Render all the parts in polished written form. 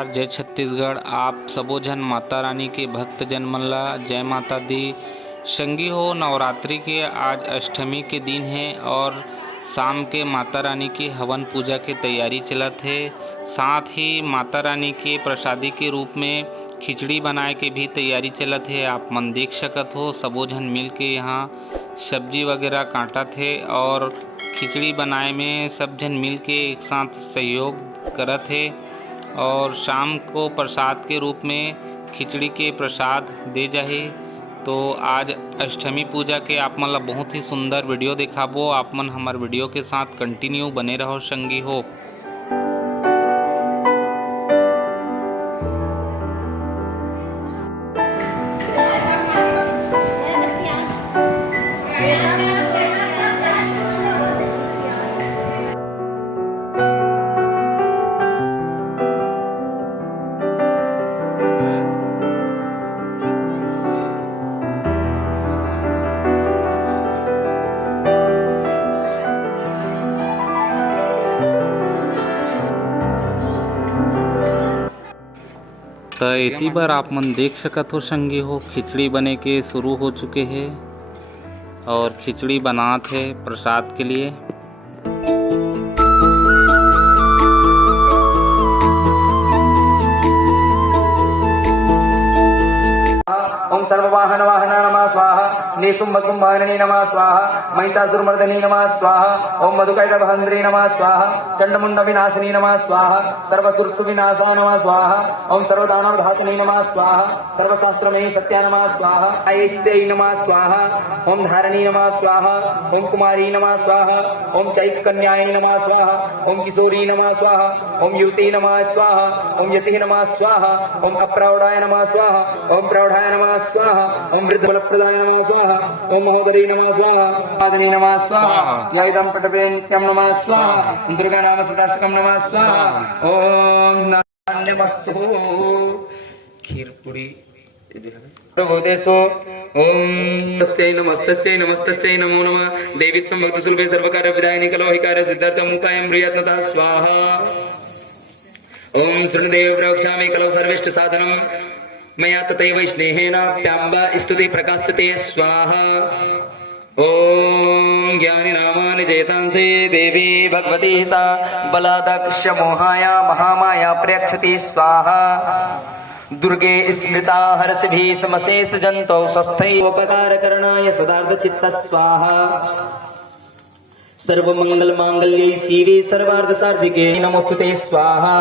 नमस्कार। जय छत्तीसगढ़। आप सबो जन माता रानी के भक्त जन मन ला जय माता दी। संगी हो, नवरात्रि के आज अष्टमी के दिन है और शाम के माता रानी की हवन पूजा की तैयारी चलत है। साथ ही माता रानी के प्रसादी के रूप में खिचड़ी बनाए के भी तैयारी चलत है। आप मन देख सकत हो, सबो जन मिल के यहाँ सब्जी वगैरह काटत है और खिचड़ी बनाए में सब जन मिल के एक साथ सहयोग करत है। और शाम को प्रसाद के रूप में खिचड़ी के प्रसाद दे जाही। तो आज अष्टमी पूजा के आप मन ला बहुत ही सुंदर वीडियो दिखाबो। आप मन हमार वीडियो के साथ कंटिन्यू बने रहो संगी हो। तो इतनी बार आप मन देख सकत हो संगी हो, खिचड़ी बने के शुरू हो चुके हैं और खिचड़ी बनात है प्रसाद के लिए। ओम सर्ववाहन वाहन नमः स्वाहा, निशुंभ शुंभाननी नमः स्वाहा, महिषासुरमर्दनी नमः स्वाहा, ओम मधुकैटभहंत्री नमः स्वाहा, चंडमुंड विनाशिनी नमः स्वाहा, सर्वसुरसु विनाशा नमः स्वाहा, ओम सर्वदानव घातनी नमः स्वाहा, सर्वशास्त्रमयी सत्या नमः स्वाहा, आयस्यै नमः स्वाहा, ओम धारणी नमः स्वाहा, ओम कुमारी नमः स्वाहा, ओम चैकन्याय नमः स्वाहा, ओम किशोरी नमः स्वाहा, ओम युवती नमः स्वाहा, ओम यति नमः स्वाहा, ओम अप्रौढ़ाय नमः स्वाहा, ओम प्रौढ़ाय नमः स्वाहा, ओम वृद्धबलप्रदाय नमः स्वाहा, ओम महोदरी नमः स्वाहा, आदनी नमः स्वाहा, जयदं पटवे नित्यं नमः स्वाहा, दुर्गा नाम सदाष्टकं नमः स्वाहा, ओम नान्यमस्तु। खीरपुरी प्रभोदेशो ओम नमस्ते नमस्तस्यै नमस्तस्यै नमो नमः। देवीत्वं भक्तसुलभे सर्वकार्यविदायिनी कलौहिकार्य सिद्धार्थं उपायं प्रियत्नतः स्वाहा। ओम शृणुदेव प्रवक्ष्यामि कलौ सर्वेष्ट साधनं मया तथैव स्नेहेनाप्याम्बा स्तुति प्रकाशते स्वाहा। ओम ज्ञानी नामानि जयतांसे देवी भगवती सा बलादक्ष मोहाया महामाया प्रयक्षति स्वाहा। दुर्गे स्मृता हर्षभि समशेष जंतौ स्वस्थैरोपकार करणाय सदार्थ चित्त स्वाहा। सर्वमंगल मांगल्ये शिवे सर्वार्थ सार्धिके नमोस्तुते स्वाहा।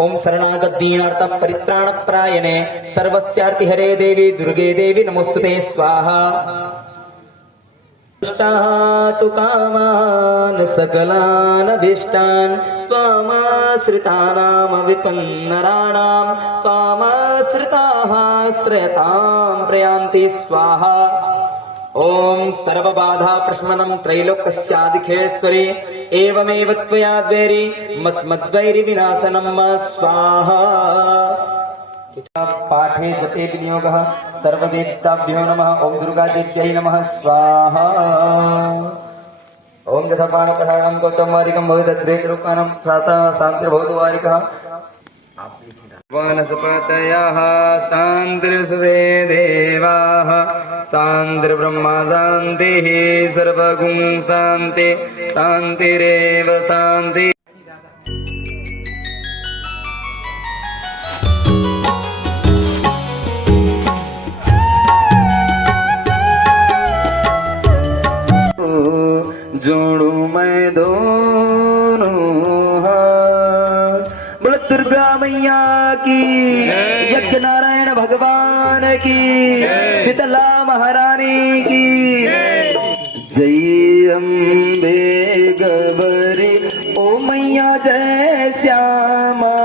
ओम शरणागत दीनार्थ परित्राण प्रायणे सर्वस्यार्ति हरे देवी दुर्गे देवी नमोस्तुते स्वाहा। तु कामान् सकलान् अभीष्टान् त्वामाश्रितानां विपन्नराणां त्वामाश्रिताः श्रयतां प्रयान्ति स्वाहा। ओम सर्वबाधा प्रशमनं त्रैलोक्यस्याधिखेश्वरी एवमेव त्वया द्वैरी मस्मद्वैरी विनाशनं स्वाहा। पाठे जपे विनियोगः सर्वदेवताभ्यो नमः। ओम दुर्गा देव्यै नमः स्वाहा। ओम यथापानप्रहारं कौचमारिकं भवेदद्वैतरूपाणां साता शान्तिर्भवतु। वनस्पतयः शान्तिर्सुवे देवाः शान्तिर्ब्रह्मा शान्तिः सर्वगुण शान्ति शान्तिरेव शान्ति। जोड़ू मैं दोनों हाथ, बोलो दुर्गा मैया की, यज्ञ नारायण भगवान की, शीतला महारानी की जय। अम्बे गौरी ओ मैया जय श्यामा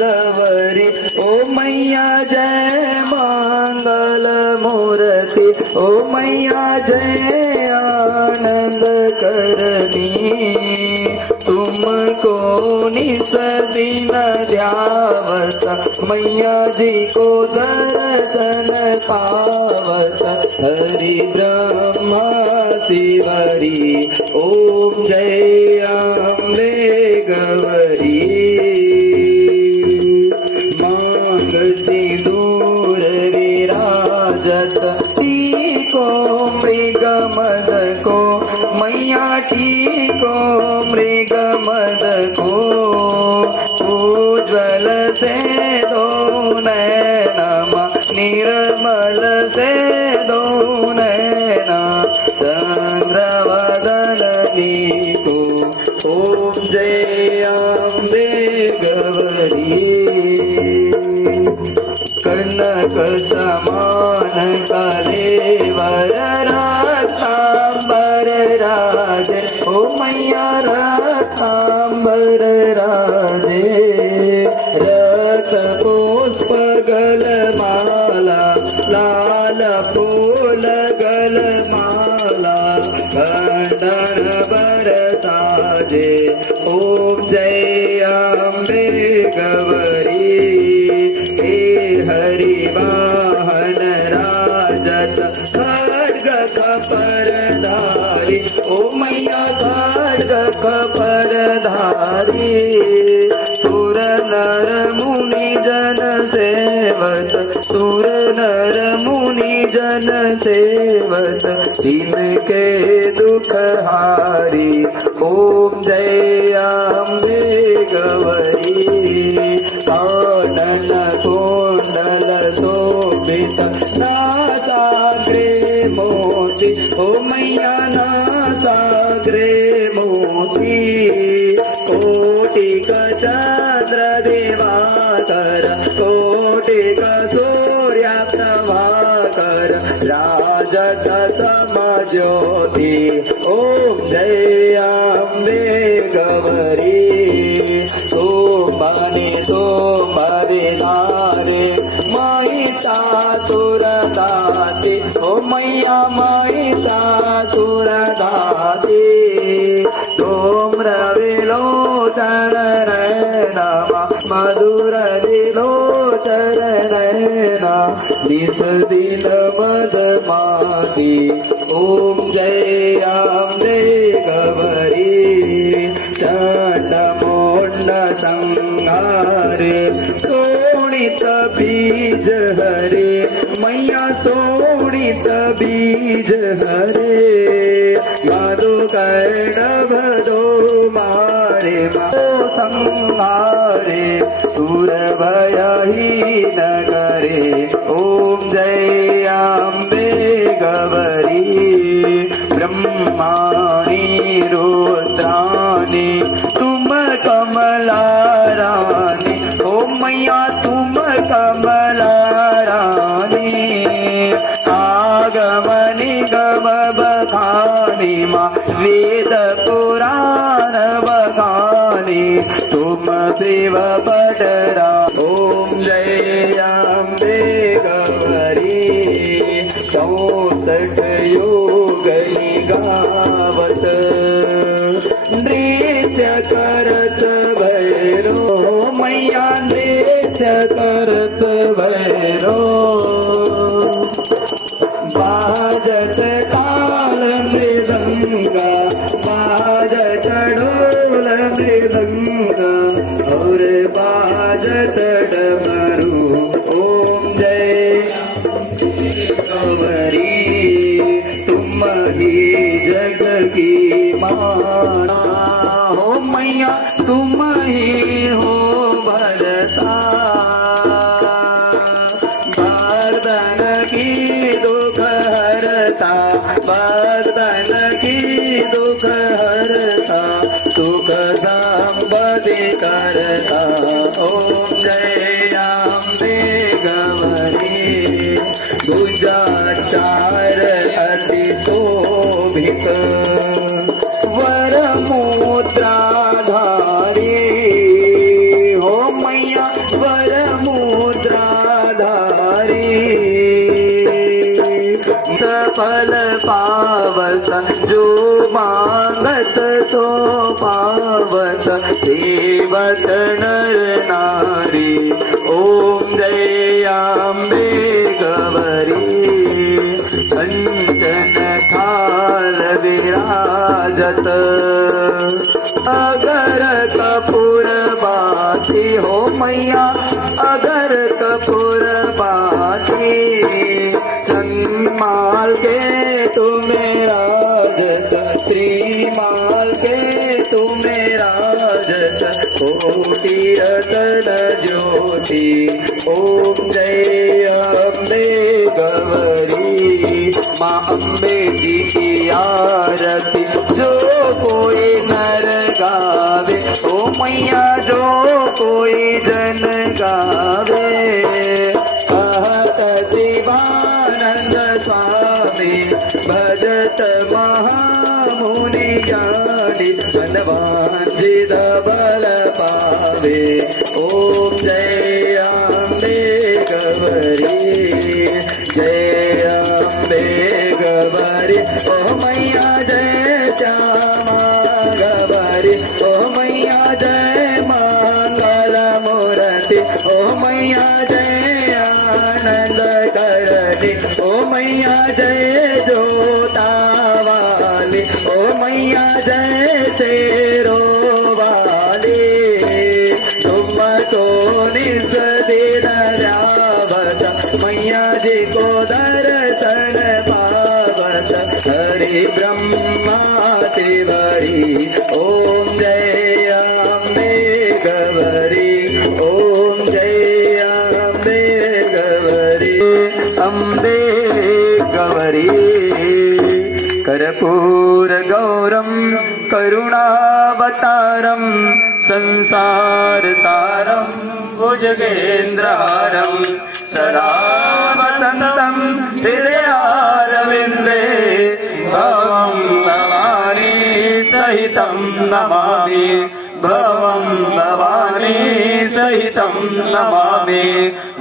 गौरी ओ मैया जय मंगल मूर्ति ओ मैया जय आनंद करनी। तुमको निस दिन ध्यावत मैया जी को दर्शन पावत हरि ब्रह्मा शिवरी ओम जय अम्बे गौरी। मद को, मैया टीको मृग मद को, उज्ज्वल से दो नैनमा, निर्मल से दो नैना, चंद्रवदन नीको, ओम जय अम्बे गौरी। कनक समान कलेवर रत्नांबर राजे, ओ मैया रत्नांबर राजे, रत पुष्प गलमाला, लाल फूल गलमाला, खंडन बरसाजे, ओम जय अम्बे गौरी। हरि वाहन राजत खड्ग कपरधारी, ओ मैया खड्ग कपरधारी, सुर नर मुनि जन सेवत, सुर नर मुनि जन सेवत, तिनके दुख हारी, ओम जय अम्बे गौरी। कानन कुंडल शोभित, नासाग्रे मोती, ओ मैया नासाग्रे मोती, कोटिक चंद्र दिवाकर, कोटिक सूर्य प्रभाकर, राजत समज्योति, ओम जय अम्बे गौरी। सोमने सोमरे धारे, महिषा सुरदाते, ओ मैया महिषा सुरदाते, सोम्र विलोचन नैना, मधुर विलोचन नैना, निस दिन मदमाती, ओम जय अम्बे गौरी। चंडमुंड संहारे, शोणित बीज हरे, मैया शोणित बीज हरे, मधुकैटभ दो मारे, मो संहारे, सुर भयहीन करे, ओम जय अम्बे गौरी। ब्रह्माणी रुद्राणी, तुम कमला रानी, ओ मैया तुम कमला रानी, आगम निगम बखानी, माँ वेद पुराण बखानी, तुम शिव पटरा, ओम जय अम्बे गौरी। 64 योगनी गावत, नृत्य करत भैरो, मैया नृत्य करत भैरो, बाजत ताल मृदंगा, बाजत ढोल मृदंगा, और बाजत डमरू, ओम जय गौरी। तुम ही जग की माना, हो मैया तुम ही हो भरता, बर्दन की दुख हरता, बर्दन की दुख हरता, सुख संपत्ति करता, ओम जय अम्बे गौरी। भुजाचार अति शोभित, वर मुद्राधारी, हो मैया वर मुद्राधारी, सफल पावत जो मांगत सो पावत, सेवत नर नारी, ओम जय अम्बे गौरी। कंचन थाल विराजत, अगर कपूर बाती, हो मैया अगर कपूर बाती, संमाल के तू मेरा श्रीमाल के तुम्हें राजत कोटि रतन ज्योति। ओम जय अम्बे गौरी माँ अम्बे जी की आरती जो कोई नर गावे, ओ मैया जो कोई जन गावे। कहत शिवानंद स्वामी भजत महामुनि ज्ञानी धनवांछित बल पावे। ओम जय अम्बे गौरी जय अम्बे गौरी ओ मैया जय श्यामा गौरी ओ मैया जय मंगल मूर्ति ओ मैया जय आनंद करणी ओ मैया जय जोतावाली ओ मैया जय शेरो वाली। तुम तो निस दिन रावत मैया जी को दर्शन पावत हरि ब्रह्मा तिवारी। ओम जय अम्बे गौरी ओम जय अम्बे गौरी अम्बे गौरी। कर्पूर गौरम करुणावतारम संसार सारम भुजगेन्द्रहारम सदा वसंतम हृदयारविंदे भवं भवानी सहितं नमामि भवं भवानी सहितं नमामि।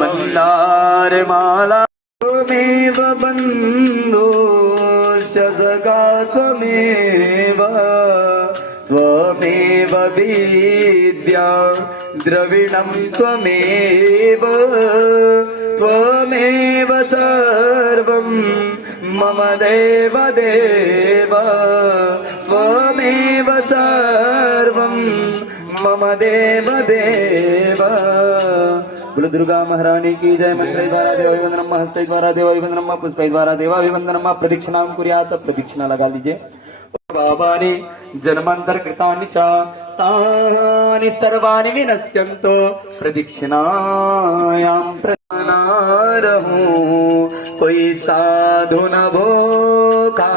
मल्लारमाला त्वमेव बन्धो सगा त्वमेव त्वमेव विद्या द्रविणं त्वमेव त्वमेव सर्वं मम देव देव त्वमेव सर्वं मम देव देव। बोलो दुर्गा महारानी की जय। मंत्र द्वारा देवाभिवंदनम, हस्त द्वारा देवाभिवंदनम, पुष्प द्वारा देवाभिवंदनम। प्रदक्षिणां कुर्यात्, प्रदक्षिणा लगा लीजिए। बाबानि जन्मांतर कृतानि च तानि सर्वाणि विनश्यन्तो प्रदक्षिणायां प्रदाना रहूं। कोई साधु न भूखा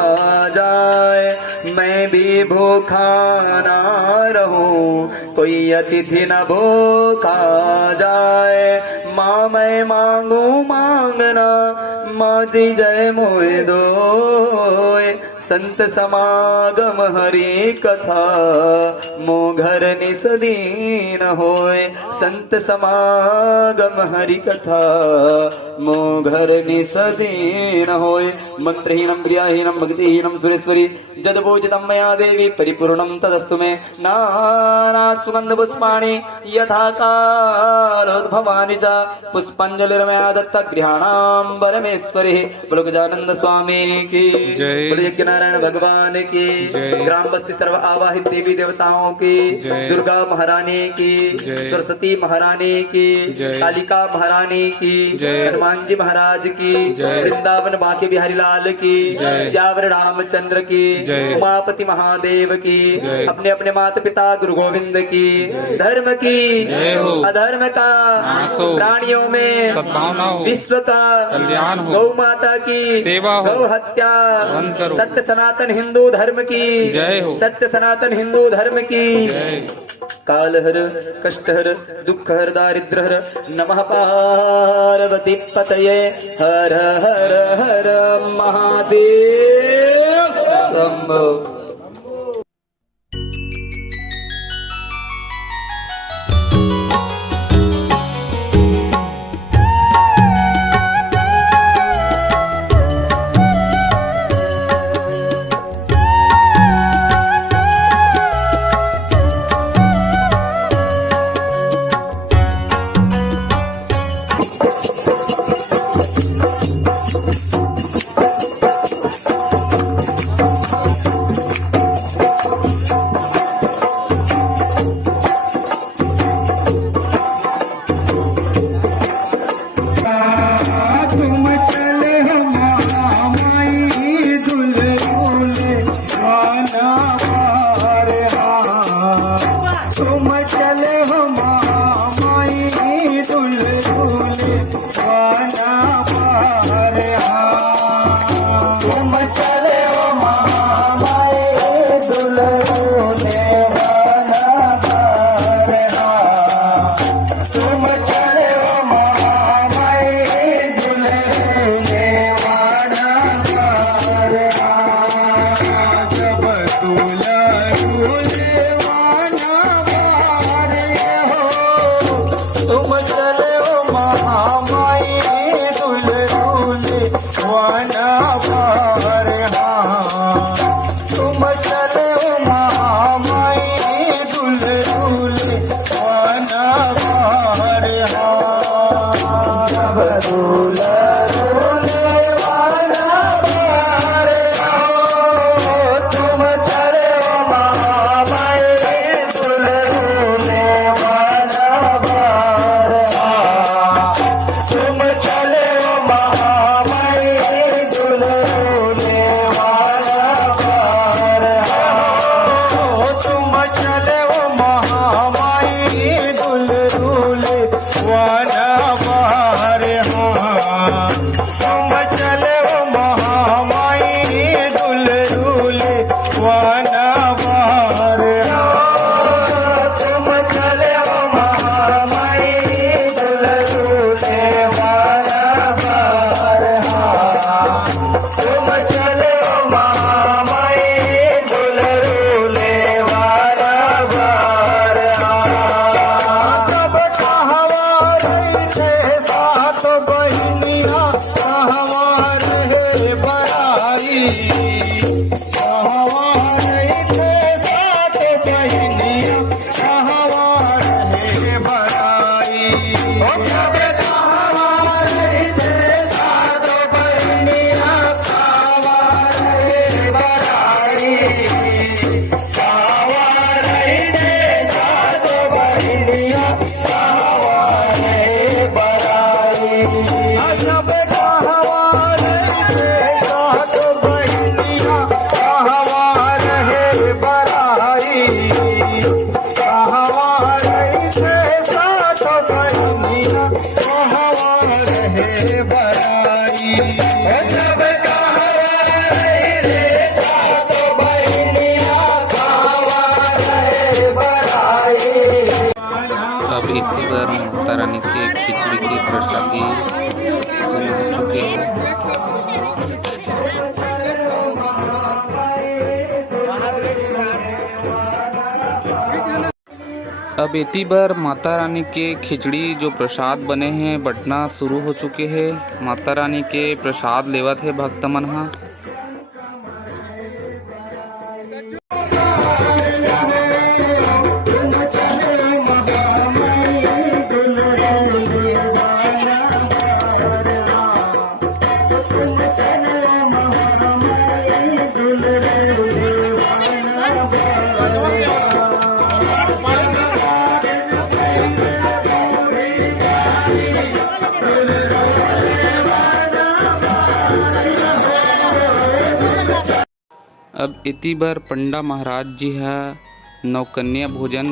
जाए मैं भी भूखा ना रहूं। कोई अतिथि न भूखा जाए माँ मैं मांगू मांगना माँ दी जय मोए दोए। संत समागम हरि कथा मो घर निसदीन होय। संत समागम हरि कथा मो घर निसदीन होय। मंत्रहीनं क्रियाहीनं भक्तिहीनं सुरेश्वरी जदभोजितं मया देवी परिपूर्णं तदस्तु मे। नाना सुगन्धपुष्पाणि यथा कालोद्भवानि च पुष्पाञ्जलिर्मया दत्ता गृहाणां परमेश्वरी। बोलो गजानंद स्वामी की जय। बोलो नारायण भगवान की। ग्राम बस्ती सर्व आवाहित देवी देवताओं की, दुर्गा महारानी की, सरस्वती महारानी की, कालिका महारानी की, हनुमान जी महाराज की, वृंदावन बांके बिहारी लाल की, श्यावर रामचंद्र की, उमापति महादेव की, अपने अपने माता पिता गुरु गोविंद की, धर्म की अधर्म का प्राणियों में विश्व का कल्याण हो। गौ माता की सेवा हो, गौ हत्या सत्य सनातन हिंदू धर्म की जय हो। सत्य सनातन हिंदू धर्म की काल हर कष्ट हर दुख हर दारिद्र हर। नमः पार्वती पतये हर हर हर महादेव शंभो। अब इतनी बार माता रानी के खिचड़ी जो प्रसाद बने हैं बंटना शुरू हो चुके हैं। माता रानी के प्रसाद लेवत है भक्त मन हा। अब इतनी बार पंडा महाराज जी है नौकन्या भोजन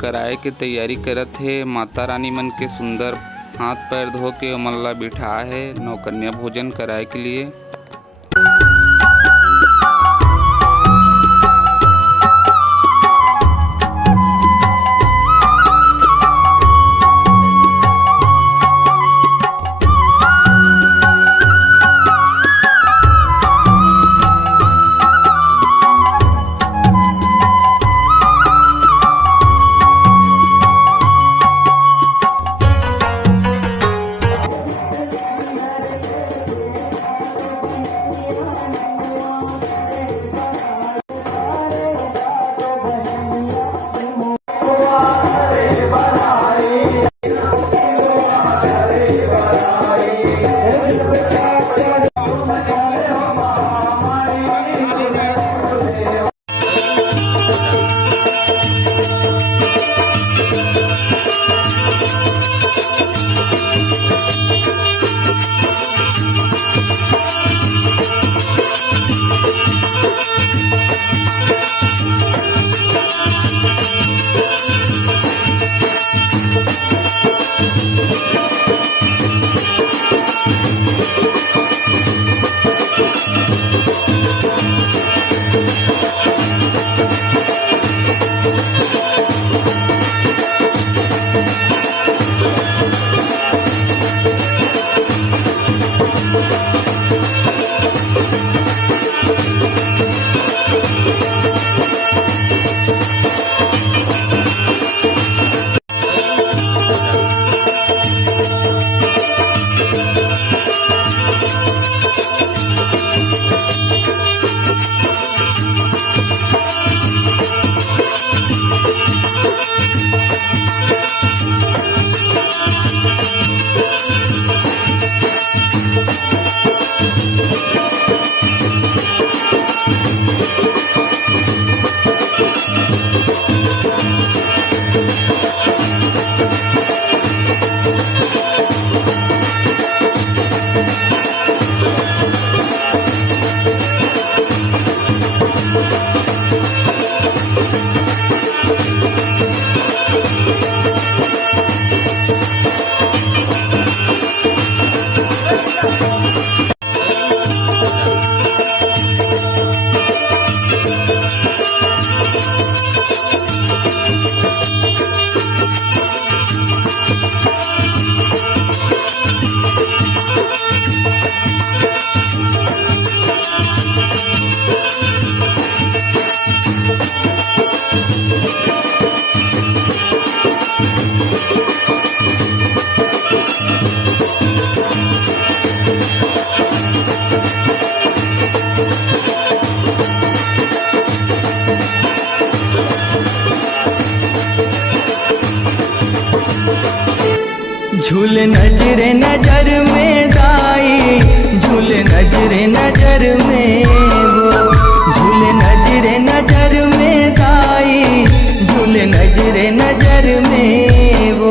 कराए के तैयारी करत है। माता रानी मन के सुंदर हाथ पैर धो के ओमन ला बिठा है नौकन्या भोजन कराए के लिए। झूल नजरे नजर में दाई, झूल नजरे नजर में वो, झूल नजरे नजर में दाई, झूल नजरे नजर में